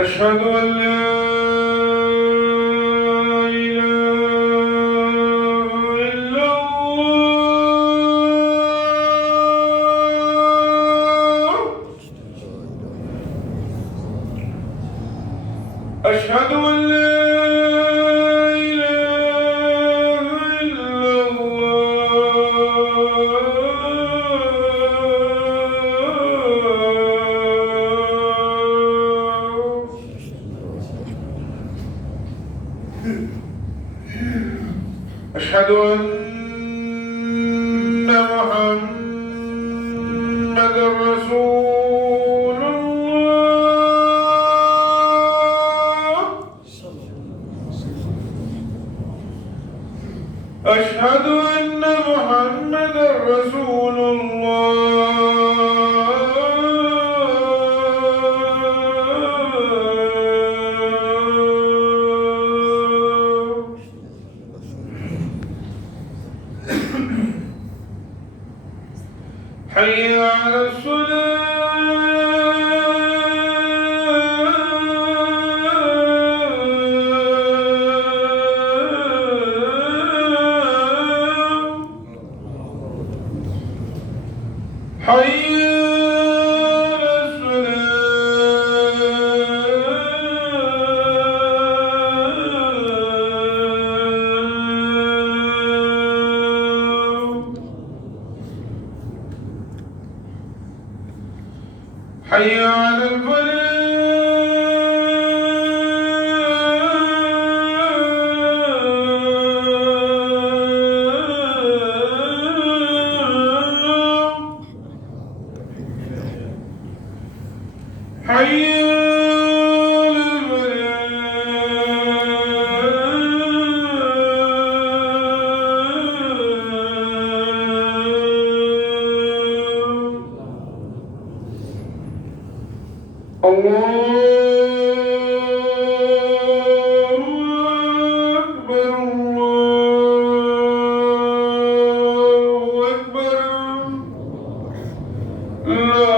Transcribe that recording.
أشهد أن لا إله إلا الله. أشهد أن لا إله إلا الله. أشهد أن محمدًا رسول الله. أشهد أن محمدًا رسول الله. حي على الصلاة. حي على الصلاة. حي على الفلاح. حي على الفلاح. الله أكبر، الله أكبر. لا